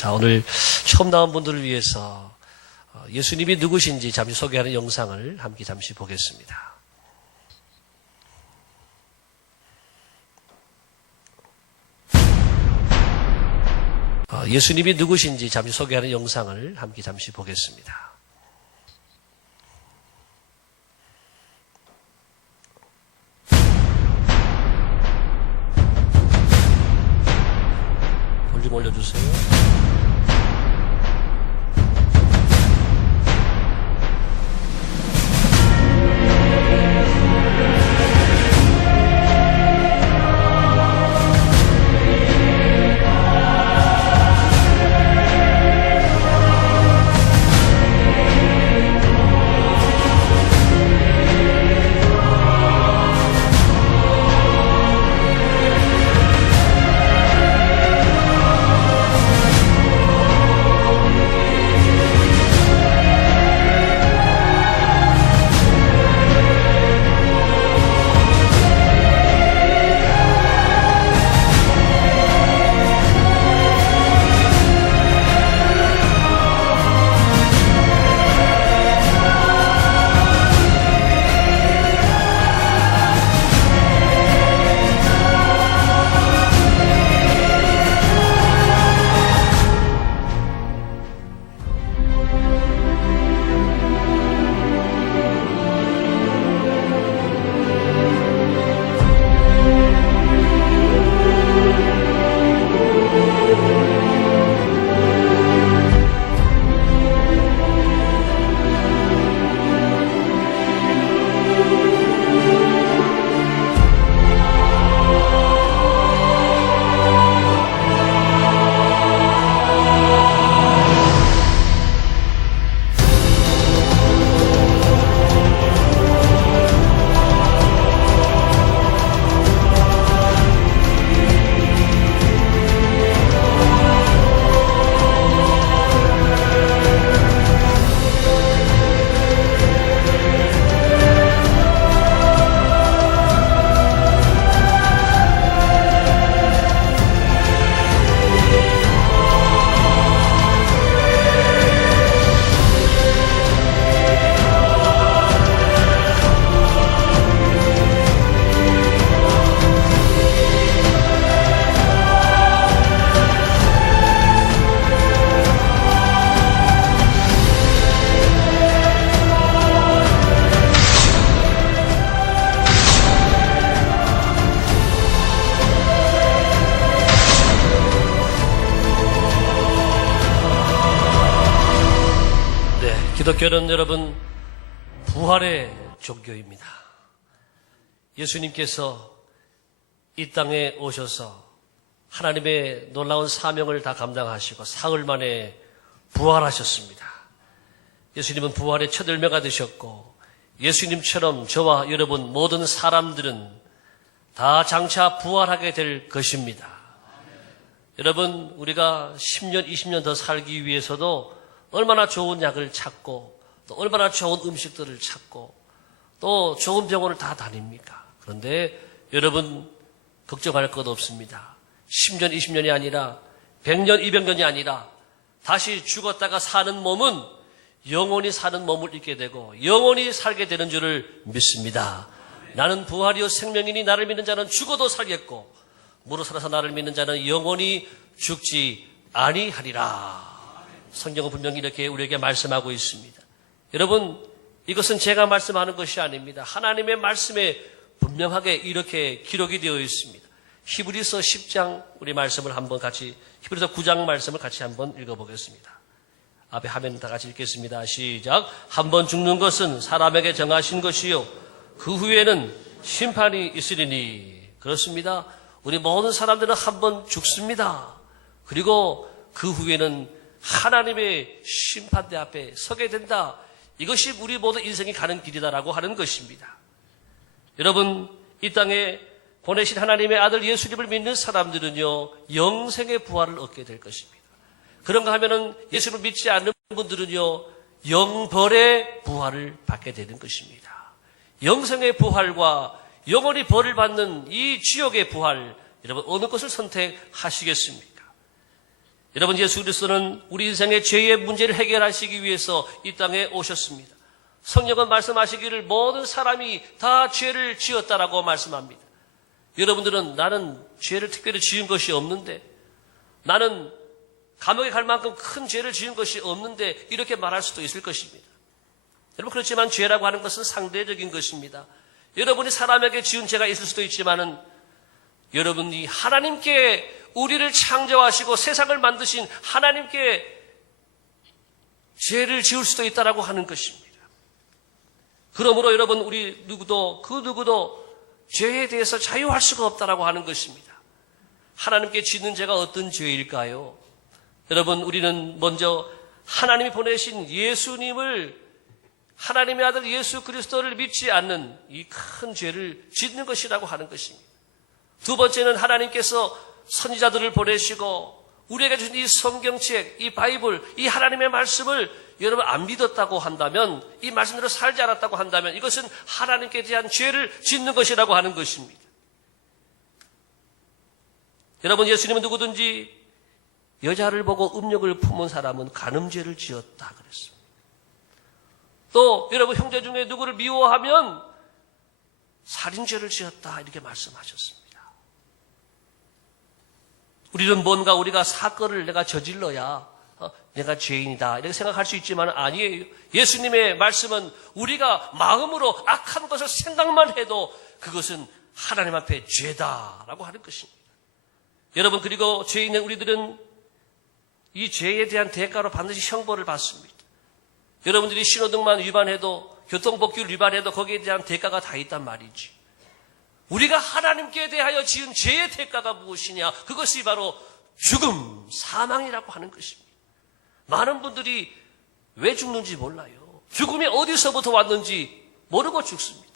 자, 오늘 처음 나온 분들을 위해서 예수님이 누구신지 잠시 소개하는 영상을 함께 잠시 보겠습니다. 예수님이 누구신지 잠시 소개하는 영상을 함께 잠시 보겠습니다. 볼륨 올려주세요. 기독교는 여러분 부활의 종교입니다. 예수님께서 이 땅에 오셔서 하나님의 놀라운 사명을 다 감당하시고 사흘 만에 부활하셨습니다. 예수님은 부활의 첫 열매가 되셨고 예수님처럼 저와 여러분 모든 사람들은 다 장차 부활하게 될 것입니다. 여러분 우리가 10년, 20년 더 살기 위해서도 얼마나 좋은 약을 찾고 또 얼마나 좋은 음식들을 찾고 또 좋은 병원을 다 다닙니까? 그런데 여러분 걱정할 것 없습니다. 10년, 20년이 아니라 100년, 200년이 아니라 다시 죽었다가 사는 몸은 영원히 사는 몸을 잊게 되고 영원히 살게 되는 줄을 믿습니다. 나는 부활이요 생명이니 나를 믿는 자는 죽어도 살겠고 무릇 살아서 나를 믿는 자는 영원히 죽지 아니하리라. 성경은 분명히 이렇게 우리에게 말씀하고 있습니다. 여러분 이것은 제가 말씀하는 것이 아닙니다. 하나님의 말씀에 분명하게 이렇게 기록이 되어 있습니다. 히브리서 10장 우리 말씀을 한번 같이 히브리서 9장 말씀을 같이 한번 읽어보겠습니다. 앞에 화면 다 같이 읽겠습니다. 시작. 한번 죽는 것은 사람에게 정하신 것이요 그 후에는 심판이 있으리니. 그렇습니다. 우리 모든 사람들은 한번 죽습니다. 그리고 그 후에는 하나님의 심판대 앞에 서게 된다. 이것이 우리 모두 인생이 가는 길이다라고 하는 것입니다. 여러분 이 땅에 보내신 하나님의 아들 예수님을 믿는 사람들은요 영생의 부활을 얻게 될 것입니다. 그런가 하면은 예수를 믿지 않는 분들은요 영벌의 부활을 받게 되는 것입니다. 영생의 부활과 영원히 벌을 받는 이 지옥의 부활, 여러분 어느 것을 선택하시겠습니까? 여러분, 예수 그리스도는 우리 인생의 죄의 문제를 해결하시기 위해서 이 땅에 오셨습니다. 성경은 말씀하시기를 모든 사람이 다 죄를 지었다라고 말씀합니다. 여러분들은 나는 죄를 특별히 지은 것이 없는데, 나는 감옥에 갈 만큼 큰 죄를 지은 것이 없는데 이렇게 말할 수도 있을 것입니다. 여러분, 그렇지만 죄라고 하는 것은 상대적인 것입니다. 여러분이 사람에게 지은 죄가 있을 수도 있지만은 여러분이 하나님께 우리를 창조하시고 세상을 만드신 하나님께 죄를 지을 수도 있다라고 하는 것입니다. 그러므로 여러분, 우리 누구도 그 누구도 죄에 대해서 자유할 수가 없다라고 하는 것입니다. 하나님께 짓는 죄가 어떤 죄일까요? 여러분, 우리는 먼저 하나님이 보내신 예수님을, 하나님의 아들 예수 그리스도를 믿지 않는 이 큰 죄를 짓는 것이라고 하는 것입니다. 두 번째는 하나님께서 선지자들을 보내시고 우리에게 주신 이 성경책, 이 바이블, 이 하나님의 말씀을 여러분 안 믿었다고 한다면, 이 말씀대로 살지 않았다고 한다면 이것은 하나님께 대한 죄를 짓는 것이라고 하는 것입니다. 여러분, 예수님은 누구든지 여자를 보고 음욕을 품은 사람은 간음죄를 지었다 그랬습니다. 또 여러분, 형제 중에 누구를 미워하면 살인죄를 지었다 이렇게 말씀하셨습니다. 우리는 뭔가 우리가 사건을 내가 저질러야 내가 죄인이다 이렇게 생각할 수 있지만 아니에요. 예수님의 말씀은 우리가 마음으로 악한 것을 생각만 해도 그것은 하나님 앞에 죄다라고 하는 것입니다. 여러분, 그리고 죄 있는 우리들은 이 죄에 대한 대가로 반드시 형벌을 받습니다. 여러분들이 신호등만 위반해도, 교통법규를 위반해도 거기에 대한 대가가 다 있단 말이지. 우리가 하나님께 대하여 지은 죄의 대가가 무엇이냐? 그것이 바로 죽음, 사망이라고 하는 것입니다. 많은 분들이 왜 죽는지 몰라요. 죽음이 어디서부터 왔는지 모르고 죽습니다.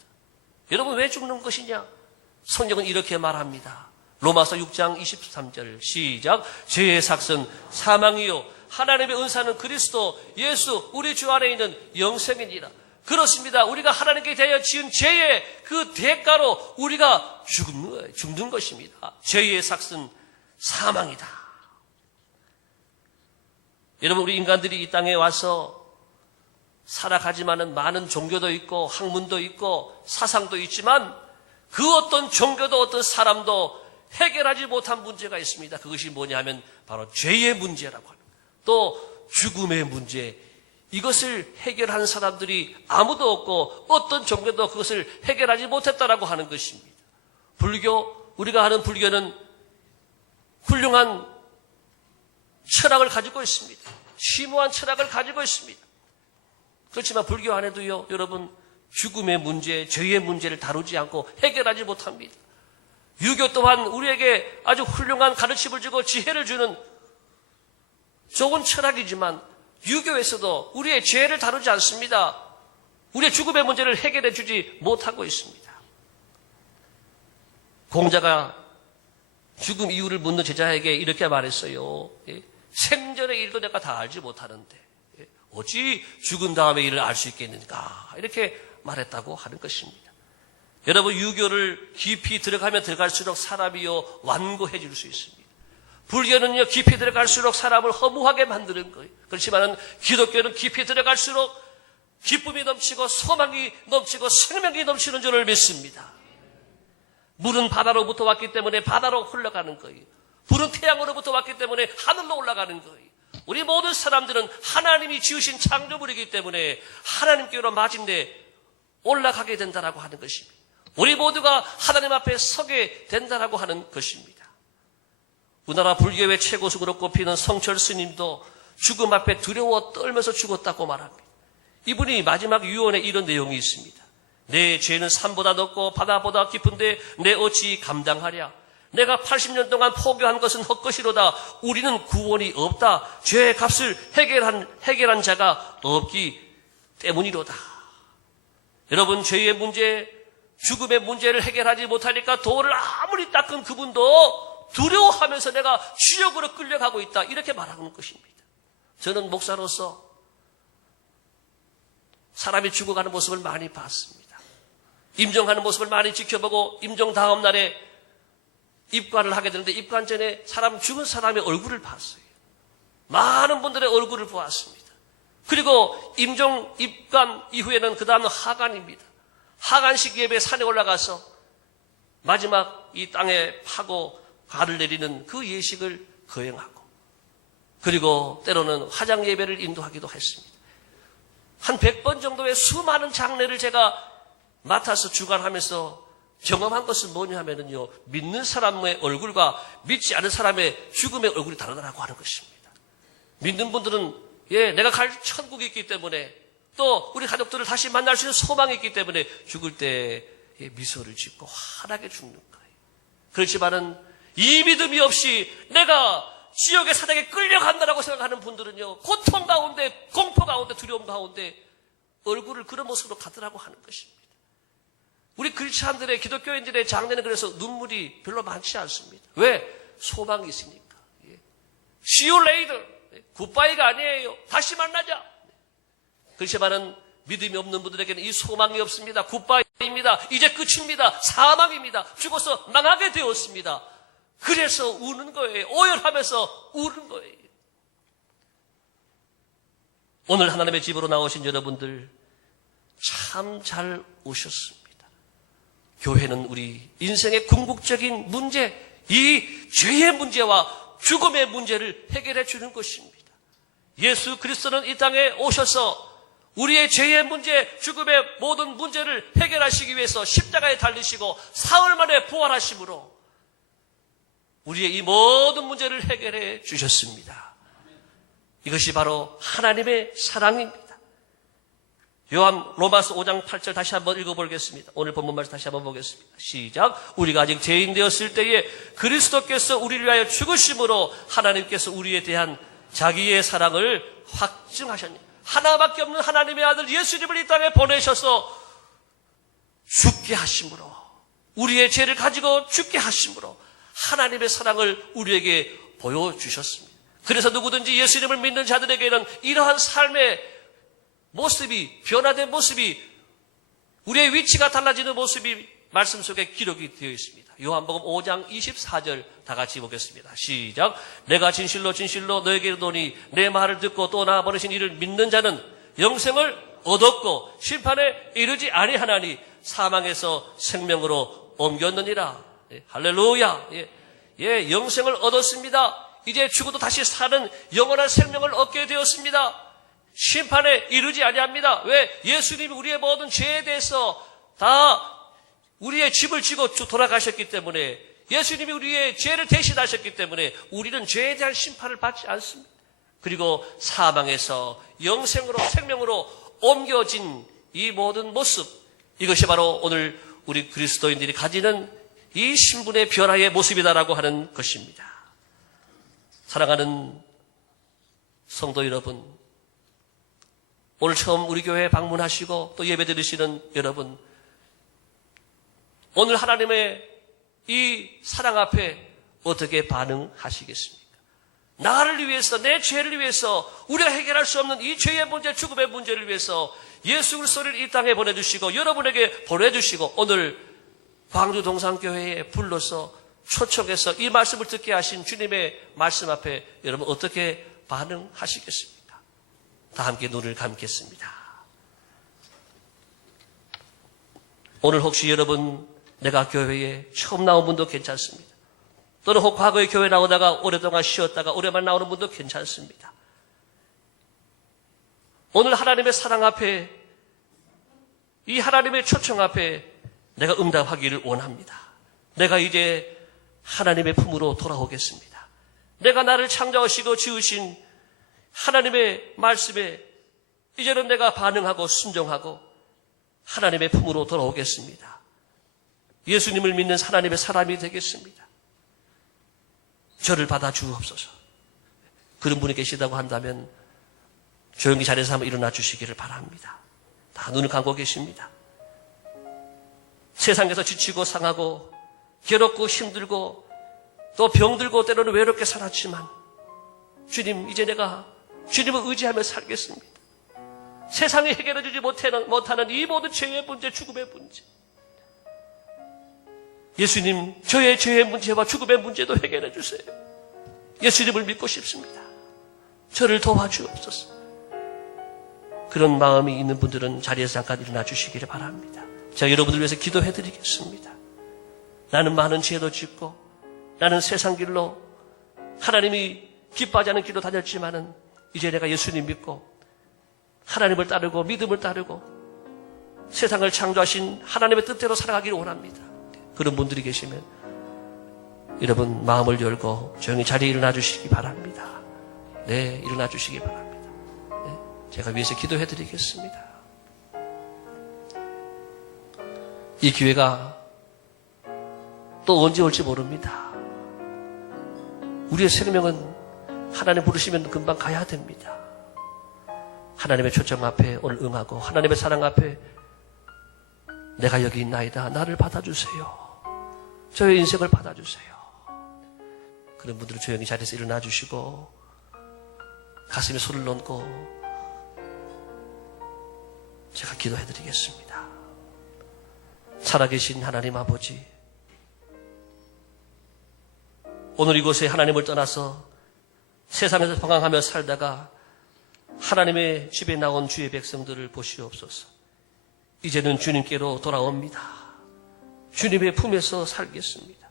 여러분, 왜 죽는 것이냐? 성경은 이렇게 말합니다. 로마서 6장 23절 시작. 죄의 삭은 사망이요 하나님의 은사는 그리스도 예수 우리 주 안에 있는 영생이니라. 그렇습니다. 우리가 하나님께 대하여 지은 죄의 그 대가로 우리가 죽는 것입니다. 죄의 삭은 사망이다. 여러분, 우리 인간들이 이 땅에 와서 살아가지만은 많은 종교도 있고 학문도 있고 사상도 있지만 그 어떤 종교도 어떤 사람도 해결하지 못한 문제가 있습니다. 그것이 뭐냐 하면 바로 죄의 문제라고 하는 거예요. 또 죽음의 문제. 이것을 해결한 사람들이 아무도 없고 어떤 종교도 그것을 해결하지 못했다라고 하는 것입니다. 불교, 우리가 하는 불교는 훌륭한 철학을 가지고 있습니다. 심오한 철학을 가지고 있습니다. 그렇지만 불교 안에도요, 여러분, 죽음의 문제, 죄의 문제를 다루지 않고 해결하지 못합니다. 유교 또한 우리에게 아주 훌륭한 가르침을 주고 지혜를 주는 좋은 철학이지만 유교에서도 우리의 죄를 다루지 않습니다. 우리의 죽음의 문제를 해결해 주지 못하고 있습니다. 공자가 죽음 이유를 묻는 제자에게 이렇게 말했어요. 생전의 일도 내가 다 알지 못하는데 어찌 죽은 다음의 일을 알 수 있겠는가, 이렇게 말했다고 하는 것입니다. 여러분, 유교를 깊이 들어가면 들어갈수록 사람이요 완고해질 수 있습니다. 불교는요 깊이 들어갈수록 사람을 허무하게 만드는 거예요. 그렇지만 기독교는 깊이 들어갈수록 기쁨이 넘치고 소망이 넘치고 생명이 넘치는 줄을 믿습니다. 물은 바다로부터 왔기 때문에 바다로 흘러가는 거예요. 불은 태양으로부터 왔기 때문에 하늘로 올라가는 거예요. 우리 모든 사람들은 하나님이 지으신 창조물이기 때문에 하나님께로 마침내 올라가게 된다라고 하는 것입니다. 우리 모두가 하나님 앞에 서게 된다라고 하는 것입니다. 우리나라 불교의 최고수로 꼽히는 성철 스님도 죽음 앞에 두려워 떨면서 죽었다고 말합니다. 이분이 마지막 유언에 이런 내용이 있습니다. 내 죄는 산보다 넓고 바다보다 깊은데 내 어찌 감당하랴. 내가 80년 동안 포교한 것은 헛것이로다. 우리는 구원이 없다. 죄의 값을 해결한 자가 없기 때문이로다. 여러분, 죄의 문제, 죽음의 문제를 해결하지 못하니까 돌을 아무리 닦은 그분도 두려워하면서 내가 지옥으로 끌려가고 있다, 이렇게 말하는 것입니다. 저는 목사로서 사람이 죽어가는 모습을 많이 봤습니다. 임종하는 모습을 많이 지켜보고 임종 다음 날에 입관을 하게 되는데 입관 전에 죽은 사람의 얼굴을 봤어요. 많은 분들의 얼굴을 보았습니다. 그리고 임종 입관 이후에는 그 다음은 하관입니다. 하관식 예배 산에 올라가서 마지막 이 땅에 파고 가를 내리는 그 예식을 거행하고, 그리고 때로는 화장 예배를 인도하기도 했습니다. 한 100번 정도의 수많은 장례를 제가 맡아서 주관하면서 경험한 것은 뭐냐 하면요, 믿는 사람의 얼굴과 믿지 않은 사람의 죽음의 얼굴이 다르다고 하는 것입니다. 믿는 분들은 내가 갈 천국이 있기 때문에, 또 우리 가족들을 다시 만날 수 있는 소망이 있기 때문에 죽을 때 미소를 짓고 환하게 죽는 거예요. 그렇지만은 이 믿음이 없이 내가 지옥의 사닥에 끌려간다라고 생각하는 분들은요, 고통 가운데, 공포 가운데, 두려움 가운데 얼굴을 그런 모습으로 가더라고 하는 것입니다. 우리 크리스찬들의, 기독교인들의 장례는 그래서 눈물이 별로 많지 않습니다. 왜? 소망이 있으니까. See you later. 굿바이가 아니에요. 다시 만나자. 그렇지만은 믿음이 없는 분들에게는 이 소망이 없습니다. 굿바이입니다. 이제 끝입니다. 사망입니다. 죽어서 망하게 되었습니다. 그래서 우는 거예요. 오열하면서 우는 거예요. 오늘 하나님의 집으로 나오신 여러분들 참 잘 오셨습니다. 교회는 우리 인생의 궁극적인 문제, 이 죄의 문제와 죽음의 문제를 해결해 주는 것입니다. 예수 그리스도는 이 땅에 오셔서 우리의 죄의 문제, 죽음의 모든 문제를 해결하시기 위해서 십자가에 달리시고 사흘 만에 부활하심으로 우리의 이 모든 문제를 해결해 주셨습니다. 이것이 바로 하나님의 사랑입니다. 로마서 5장 8절 다시 한번 읽어보겠습니다. 오늘 본문 말씀 다시 한번 보겠습니다. 시작. 우리가 아직 죄인 되었을 때에 그리스도께서 우리를 위하여 죽으심으로 하나님께서 우리에 대한 자기의 사랑을 확증하셨니. 하나밖에 없는 하나님의 아들 예수님을 이 땅에 보내셔서 죽게 하심으로, 우리의 죄를 가지고 죽게 하심으로 하나님의 사랑을 우리에게 보여주셨습니다. 그래서 누구든지 예수님을 믿는 자들에게는 이러한 삶의 모습이, 변화된 모습이, 우리의 위치가 달라지는 모습이 말씀 속에 기록이 되어 있습니다. 요한복음 5장 24절 다 같이 보겠습니다. 시작. 내가 진실로 진실로 너에게 이르노니 내 말을 듣고 또 나 보내신 이를 믿는 자는 영생을 얻었고 심판에 이르지 아니하나니 사망에서 생명으로 옮겼느니라. 할렐루야. 영생을 얻었습니다. 이제 죽어도 다시 사는 영원한 생명을 얻게 되었습니다. 심판에 이르지 아니합니다. 왜? 예수님이 우리의 모든 죄에 대해서 다 우리의 짐을 지고 돌아가셨기 때문에, 예수님이 우리의 죄를 대신하셨기 때문에 우리는 죄에 대한 심판을 받지 않습니다. 그리고 사망에서 영생으로, 생명으로 옮겨진 이 모든 모습, 이것이 바로 오늘 우리 그리스도인들이 가지는 이 신분의 변화의 모습이다라고 하는 것입니다. 사랑하는 성도 여러분, 오늘 처음 우리 교회에 방문하시고 또 예배 드리시는 여러분, 오늘 하나님의 이 사랑 앞에 어떻게 반응하시겠습니까? 나를 위해서, 내 죄를 위해서, 우리가 해결할 수 없는 이 죄의 문제, 죽음의 문제를 위해서 예수 그리스도를 이 땅에 보내주시고 여러분에게 보내주시고 오늘 광주 동산교회에 불러서 초청해서 이 말씀을 듣게 하신 주님의 말씀 앞에 여러분 어떻게 반응하시겠습니까? 다 함께 눈을 감겠습니다. 오늘 혹시 여러분 내가 교회에 처음 나온 분도 괜찮습니다. 또는 혹 과거에 교회 나오다가 오랫동안 쉬었다가 오랜만에 나오는 분도 괜찮습니다. 오늘 하나님의 사랑 앞에, 이 하나님의 초청 앞에 내가 응답하기를 원합니다. 내가 이제 하나님의 품으로 돌아오겠습니다. 내가 나를 창조하시고 지으신 하나님의 말씀에 이제는 내가 반응하고 순종하고 하나님의 품으로 돌아오겠습니다. 예수님을 믿는 하나님의 사람이 되겠습니다. 저를 받아 주옵소서. 그런 분이 계시다고 한다면 조용히 자리에서 한번 일어나 주시기를 바랍니다. 다 눈을 감고 계십니다. 세상에서 지치고 상하고 괴롭고 힘들고 또 병들고 때로는 외롭게 살았지만 주님, 이제 내가 주님을 의지하며 살겠습니다. 세상이 해결해주지 못하는 이 모든 죄의 문제, 죽음의 문제, 예수님, 저의 죄의 문제와 죽음의 문제도 해결해 주세요. 예수님을 믿고 싶습니다. 저를 도와주옵소서. 그런 마음이 있는 분들은 자리에서 잠깐 일어나 주시기를 바랍니다. 제가 여러분들 위해서 기도해 드리겠습니다. 나는 많은 죄도 짓고 나는 세상 길로 하나님이 기뻐하지 않는 길로 다녔지만은 이제 내가 예수님 믿고 하나님을 따르고 믿음을 따르고 세상을 창조하신 하나님의 뜻대로 살아가기를 원합니다. 그런 분들이 계시면 여러분 마음을 열고 조용히 자리에 일어나 주시기 바랍니다. 네, 일어나 주시기 바랍니다. 네, 제가 위해서 기도해 드리겠습니다. 이 기회가 또 언제 올지 모릅니다. 우리의 생명은 하나님 부르시면 금방 가야 됩니다. 하나님의 초청 앞에 오늘 응하고 하나님의 사랑 앞에 내가 여기 있나이다. 나를 받아주세요. 저의 인생을 받아주세요. 그런 분들은 조용히 자리에서 일어나 주시고 가슴에 손을 얹고 제가 기도해 드리겠습니다. 살아계신 하나님 아버지, 오늘 이곳에 하나님을 떠나서 세상에서 방황하며 살다가 하나님의 집에 나온 주의 백성들을 보시옵소서. 이제는 주님께로 돌아옵니다. 주님의 품에서 살겠습니다.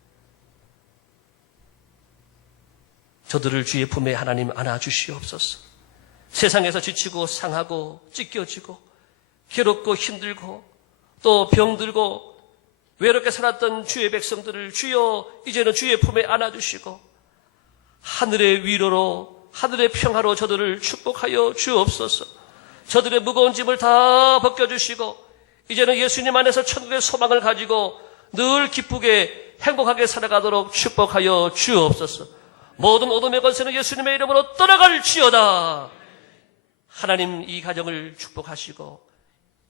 저들을 주의 품에 하나님 안아주시옵소서. 세상에서 지치고 상하고 찢겨지고 괴롭고 힘들고 또 병들고 외롭게 살았던 주의 백성들을 주여 이제는 주의 품에 안아주시고 하늘의 위로로 하늘의 평화로 저들을 축복하여 주옵소서. 저들의 무거운 짐을 다 벗겨주시고 이제는 예수님 안에서 천국의 소망을 가지고 늘 기쁘게 행복하게 살아가도록 축복하여 주옵소서. 모든 어둠의 권세는 예수님의 이름으로 떠나갈지어다. 하나님 이 가정을 축복하시고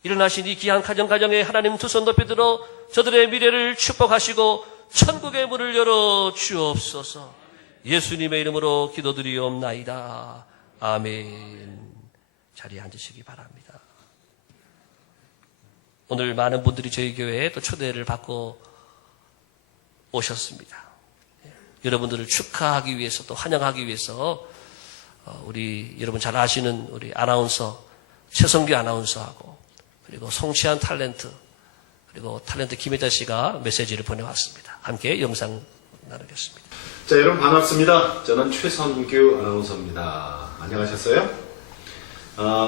일어나신 이 귀한 가정에 하나님 두 손 높이 들어 저들의 미래를 축복하시고 천국의 문을 열어 주옵소서. 예수님의 이름으로 기도드리옵나이다. 아멘. 자리에 앉으시기 바랍니다. 오늘 많은 분들이 저희 교회에 또 초대를 받고 오셨습니다. 여러분들을 축하하기 위해서 또 환영하기 위해서 우리 여러분 잘 아시는 우리 아나운서 최성규 아나운서하고 그리고 송치한 탤런트 그리고 탤런트 김혜자 씨가 메시지를 보내왔습니다. 함께 영상 나누겠습니다. 자, 여러분 반갑습니다. 저는 최성규 아나운서입니다. 안녕하셨어요?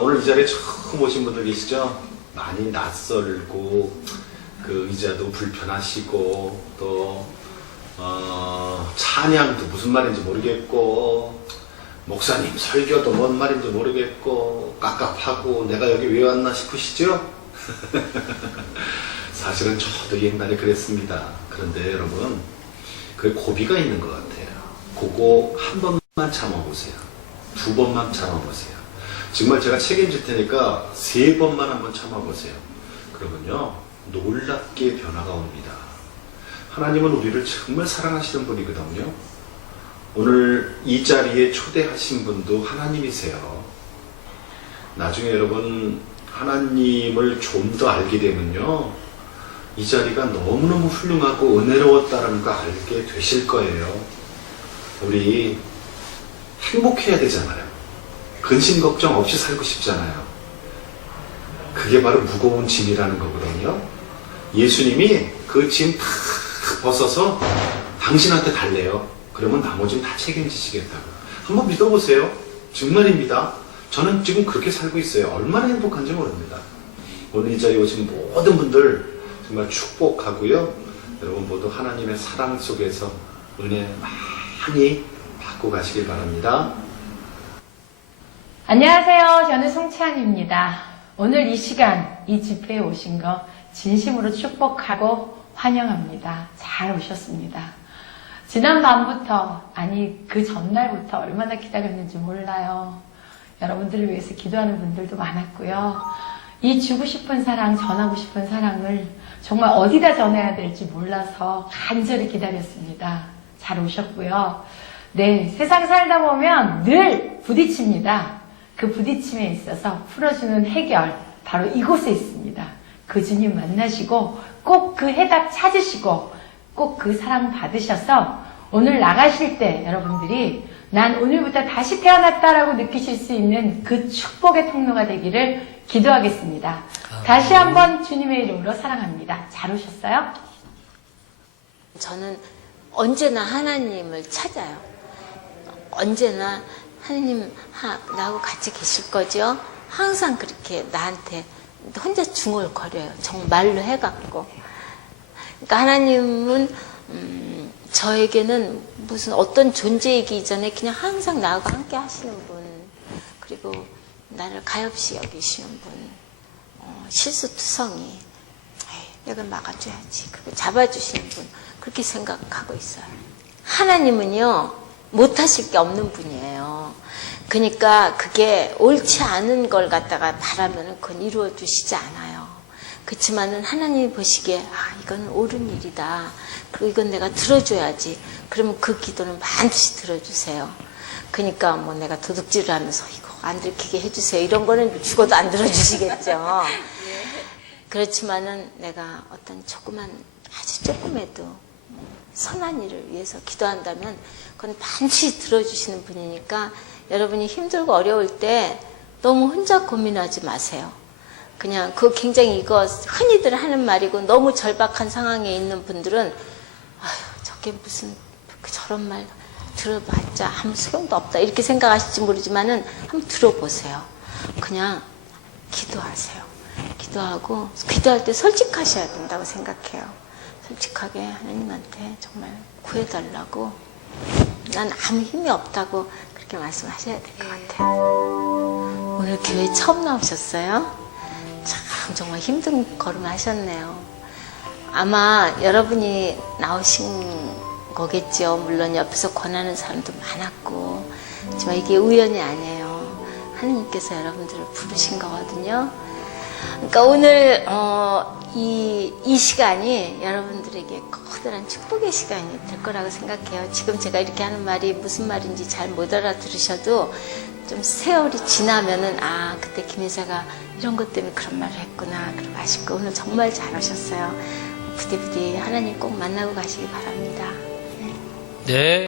오늘 이 자리에 처음 오신 분들 계시죠? 많이 낯설고 그 의자도 불편하시고 또 찬양도 무슨 말인지 모르겠고 목사님 설교도 뭔 말인지 모르겠고 깝깝하고 내가 여기 왜 왔나 싶으시죠? 사실은 저도 옛날에 그랬습니다. 그런데 여러분 그 고비가 있는 것 같아요. 그거 한 번만 참아보세요. 두 번만 참아보세요. 정말 제가 책임질 테니까 세 번만 한번 참아보세요. 그러면요 놀랍게 변화가 옵니다. 하나님은 우리를 정말 사랑하시는 분이거든요. 오늘 이 자리에 초대하신 분도 하나님이세요. 나중에 여러분 하나님을 좀 더 알게 되면요 이 자리가 너무너무 훌륭하고 은혜로웠다는 거 알게 되실 거예요. 우리 행복해야 되잖아요. 근심 걱정 없이 살고 싶잖아요. 그게 바로 무거운 짐이라는 거거든요. 예수님이 그 짐 다 벗어서 당신한테 달래요. 그러면 나머지는 다 책임지시겠다고. 한번 믿어보세요. 정말입니다. 저는 지금 그렇게 살고 있어요. 얼마나 행복한지 모릅니다. 오늘 이 자리에 오신 모든 분들 정말 축복하고요. 여러분 모두 하나님의 사랑 속에서 은혜 많이 받고 가시길 바랍니다. 안녕하세요. 저는 송채안입니다. 오늘 이 시간, 이 집회에 오신 거 진심으로 축복하고 환영합니다. 잘 오셨습니다. 지난 밤부터, 아니 그 전날부터 얼마나 기다렸는지 몰라요. 여러분들을 위해서 기도하는 분들도 많았고요. 이 주고 싶은 사랑, 전하고 싶은 사랑을 정말 어디다 전해야 될지 몰라서 간절히 기다렸습니다. 잘 오셨고요. 네, 세상 살다 보면 늘 부딪힙니다. 그 부딪힘에 있어서 풀어주는 해결, 바로 이곳에 있습니다. 그 주님 만나시고 꼭 그 해답 찾으시고 꼭 그 사랑 받으셔서 오늘 나가실 때 여러분들이 난 오늘부터 다시 태어났다라고 느끼실 수 있는 그 축복의 통로가 되기를 기도하겠습니다. 다시 한번 주님의 이름으로 사랑합니다. 잘 오셨어요? 저는 언제나 하나님을 찾아요. 언제나 하나님 나하고 같이 계실 거죠? 항상 그렇게 나한테 혼자 중얼거려요. 정말로 해갖고. 그러니까 하나님은 저에게는 무슨 어떤 존재이기 이전에 그냥 항상 나하고 함께 하시는 분, 그리고 나를 가엾이 여기시는 분, 실수투성이 내가 막아줘야지, 그리고 잡아주시는 분, 그렇게 생각하고 있어요. 하나님은요 못하실 게 없는 분이에요. 그러니까 그게 옳지 않은 걸 갖다가 바라면 그건 이루어 주시지 않아요. 그렇지만은 하나님이 보시기에 이건 옳은 일이다, 그리고 이건 내가 들어줘야지, 그러면 그 기도는 반드시 들어주세요. 그러니까 뭐 내가 도둑질을 하면서 이거 안 들키게 해주세요 이런 거는 죽어도 안 들어주시겠죠. 그렇지만은 내가 어떤 아주 조금에도 선한 일을 위해서 기도한다면 그건 반드시 들어주시는 분이니까 여러분이 힘들고 어려울 때 너무 혼자 고민하지 마세요. 그냥 굉장히 이거 흔히들 하는 말이고, 너무 절박한 상황에 있는 분들은 저게 무슨 저런 말 들어봤자 아무 소용도 없다 이렇게 생각하실지 모르지만은 한번 들어보세요. 그냥 기도하세요. 기도하고 기도할 때 솔직하셔야 된다고 생각해요. 솔직하게 하나님한테 정말 구해달라고, 난 아무 힘이 없다고 그렇게 말씀하셔야 될 것 같아요. 오늘 교회 처음 나오셨어요? 참 정말 힘든 걸음 하셨네요. 아마 여러분이 나오신 거겠죠. 물론 옆에서 권하는 사람도 많았고, 하지만 이게 우연이 아니에요. 하나님께서 여러분들을 부르신 거거든요. 그러니까 오늘 이 시간이 여러분들에게 커다란 축복의 시간이 될 거라고 생각해요. 지금 제가 이렇게 하는 말이 무슨 말인지 잘 못 알아들으셔도 좀 세월이 지나면은 그때 김혜자가 이런 것 때문에 그런 말을 했구나, 그러고 아실 거. 오늘 정말 잘 오셨어요. 부디부디 하나님 꼭 만나고 가시기 바랍니다. 네.